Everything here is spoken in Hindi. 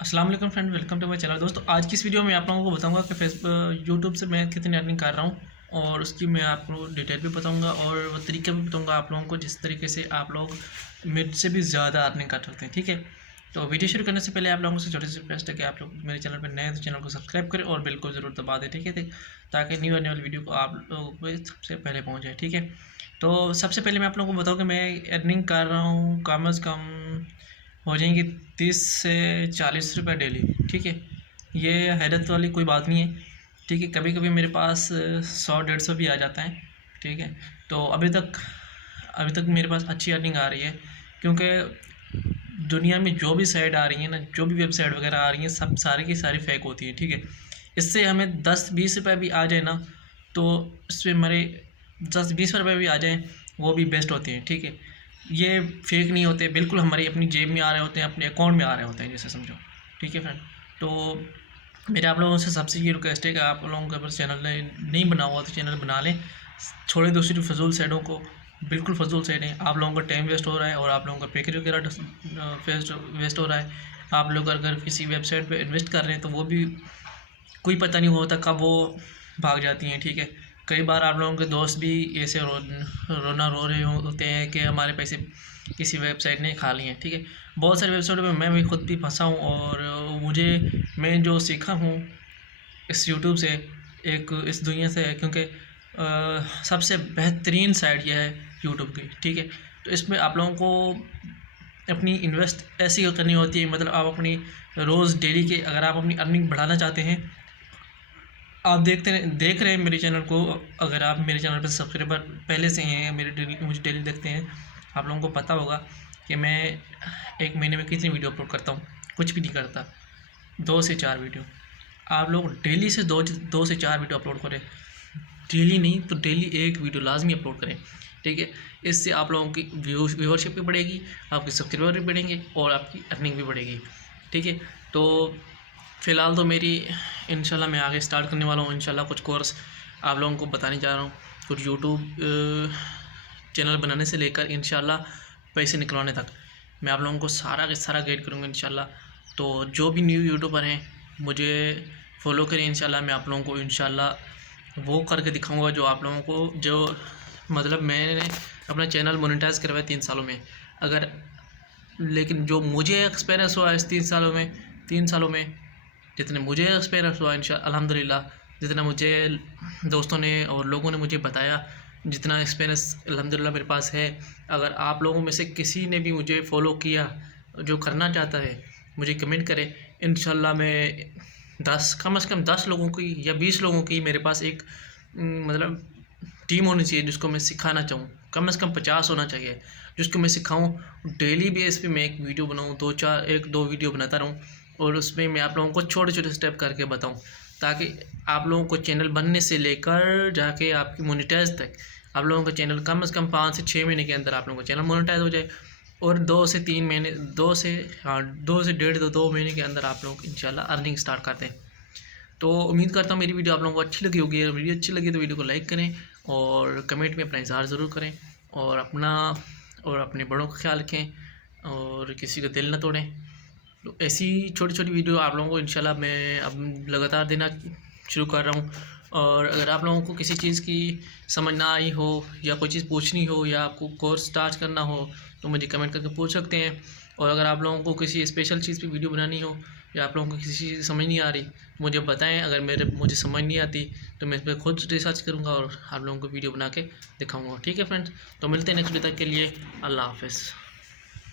अस्सलाम वालेकुम friend, welcome to my channel. दोस्तों आज की इस वीडियो में आप लोगों को बताऊंगा कि यूट्यूब से मैं कितनी अर्निंग कर रहा हूं और उसकी मैं आपको डिटेल भी बताऊंगा और वो तरीके भी बताऊंगा आप लोगों को जिस तरीके से आप लोग मेरे से भी ज़्यादा अर्निंग कर सकते हैं। ठीक है, तो वीडियो शुरू करने से पहले आप लोगों से छोटी सी रिक्वेस्ट है कि आप लोग मेरे चैनल पर नए हैं तो चैनल को सब्सक्राइब करें और बिल को ज़रूर दबा दें। ठीक है, ताकि न्यू आने वाली वीडियो को आप लोगों को सबसे पहले पहुँच जाए। ठीक है, तो सबसे पहले मैं आप लोगों को बताऊँ कि मैं अर्निंग कर रहा हूँ कम अज़ कम हो जाएंगे 30 से 40 रुपये डेली। ठीक है, ये हैरत वाली कोई बात नहीं है। ठीक है, कभी कभी मेरे पास 100-150 भी आ जाता है। ठीक है, तो अभी तक मेरे पास अच्छी अर्निंग आ रही है, क्योंकि दुनिया में जो भी साइट आ रही है ना, जो भी वेबसाइट वगैरह आ रही हैं, सब सारी की सारी फेक होती है। ठीक है, इससे हमें 10-20 रुपये भी आ जाए ना, तो इसमें हमारे 10-20 रुपये भी आ जाएँ वो भी बेस्ट होती हैं। ठीक है, ये फेक नहीं होते, बिल्कुल हमारी अपनी जेब में आ रहे होते हैं, अपने अकाउंट में आ रहे होते हैं, जैसे समझो। ठीक है फ्रेंड, तो मेरा आप लोगों से सबसे ये रिक्वेस्ट है कि आप लोगों का अगर चैनल नहीं बना हुआ तो चैनल बना लें, छोड़े दूसरी फजूल साइडों को। बिल्कुल फजूल साइड है, आप लोगों का टाइम वेस्ट हो रहा है और आप लोगों का पैकेज वगैरह वेस्ट हो रहा है। आप लोग अगर किसी वेबसाइट पे इन्वेस्ट कर रहे हैं तो वो भी कोई पता नहीं होता कब वो भाग जाती हैं। ठीक है, कई बार आप लोगों के दोस्त भी ऐसे रोना रो रहे होते हैं कि हमारे पैसे किसी वेबसाइट ने खा लिए हैं। ठीक है, बहुत सारी वेबसाइटों में मैं भी खुद भी फंसा हूँ और मैं जो सीखा हूँ इस यूट्यूब से, एक इस दुनिया से है, क्योंकि सबसे बेहतरीन साइट यह है यूट्यूब की। ठीक है, तो इसमें आप लोगों को अपनी इन्वेस्ट ऐसी करनी होती है, मतलब आप अपनी रोज़ डेली के अगर आप अपनी अर्निंग बढ़ाना चाहते हैं, आप देख रहे हैं मेरे चैनल को। अगर आप मेरे चैनल पर सब्सक्राइबर पहले से हैं, मुझे डेली देखते हैं, आप लोगों को पता होगा कि मैं एक महीने में कितनी वीडियो अपलोड करता हूँ। कुछ भी नहीं करता, 2 से 4 वीडियो। आप लोग डेली से दो से चार वीडियो अपलोड करें, डेली नहीं तो डेली एक वीडियो लाजमी अपलोड करें। ठीक है, इससे आप लोगों की व्यूअरशिप भी बढ़ेगी, आपके सब्सक्राइबर भी बढ़ेंगे और आपकी अर्निंग भी बढ़ेगी। ठीक है, तो फ़िलहाल तो मेरी इंशाल्लाह मैं आगे स्टार्ट करने वाला हूँ। इंशाल्लाह कुछ कोर्स आप लोगों को बताने जा रहा हूँ, कुछ यूट्यूब चैनल बनाने से लेकर इंशाल्लाह पैसे निकलवाने तक मैं आप लोगों को सारा का सारा गाइड करूँगा इंशाल्लाह। तो जो भी न्यू यूट्यूबर हैं मुझे फॉलो करें। इंशाल्लाह मैं आप लोगों को इंशाल्लाह वो करके दिखाऊंगा जो आप लोगों को, जो मतलब मैंने अपना चैनल मोनेटाइज करवाया 3 सालों में। अगर लेकिन जो मुझे एक्सपीरियंस हुआ इस 3 सालों में जितने मुझे एक्सपीरियंस हुआ अल्हम्दुलिल्लाह, जितना मुझे दोस्तों ने और लोगों ने मुझे बताया, जितना एक्सपीरियंस अल्हम्दुलिल्लाह मेरे पास है, अगर आप लोगों में से किसी ने भी मुझे फॉलो किया, जो करना चाहता है मुझे कमेंट करे। इंशाल्लाह मैं 10 कम से कम 10 लोगों की या 20 लोगों की मेरे पास एक मतलब टीम होनी चाहिए जिसको मैं सिखाना चाहूँ। कम से कम 50 होना चाहिए जिसको मैं सिखाऊँ। डेली बेस पे मैं एक वीडियो बनाऊँ, 1-2 वीडियो बनाता रहूँ और उसमें मैं आप लोगों को छोटे छोटे स्टेप करके बताऊँ, ताकि आप लोगों को चैनल बनने से लेकर जाके आपकी मोनेटाइज तक आप लोगों का चैनल कम से कम 5 से 6 महीने के अंदर आप लोगों का चैनल मोनेटाइज हो जाए और 2 से 3 महीने 2 महीने के अंदर आप लोग इंशाल्लाह अर्निंग स्टार्ट करते हैं। तो उम्मीद करता हूँ मेरी वीडियो आप लोगों को अच्छी लगी होगी। अगर वीडियो अच्छी लगी तो वीडियो को लाइक करें और कमेंट में अपना इज़हार ज़रूर करें और अपने बड़ों का ख्याल रखें और किसी का दिल न तोड़ें। तो ऐसी छोटी छोटी वीडियो आप लोगों को इंशाल्लाह मैं अब लगातार देना शुरू कर रहा हूँ। और अगर आप लोगों को किसी चीज़ की समझ ना आई हो या कोई चीज़ पूछनी हो या आपको कोर्स स्टार्ट करना हो तो मुझे कमेंट करके पूछ सकते हैं। और अगर आप लोगों को किसी स्पेशल चीज़ पे वीडियो बनानी हो या आप लोगों को किसी चीज़ समझ नहीं आ रही मुझे बताएं। अगर मुझे समझ नहीं आती तो मैं इस पर खुद रिसर्च करूँगा और आप लोगों को वीडियो बना के दिखाऊँगा। ठीक है फ्रेंड्स, तो मिलते हैं नेक्स्ट वीडियो तक के लिए। अल्लाह हाफ़िज़।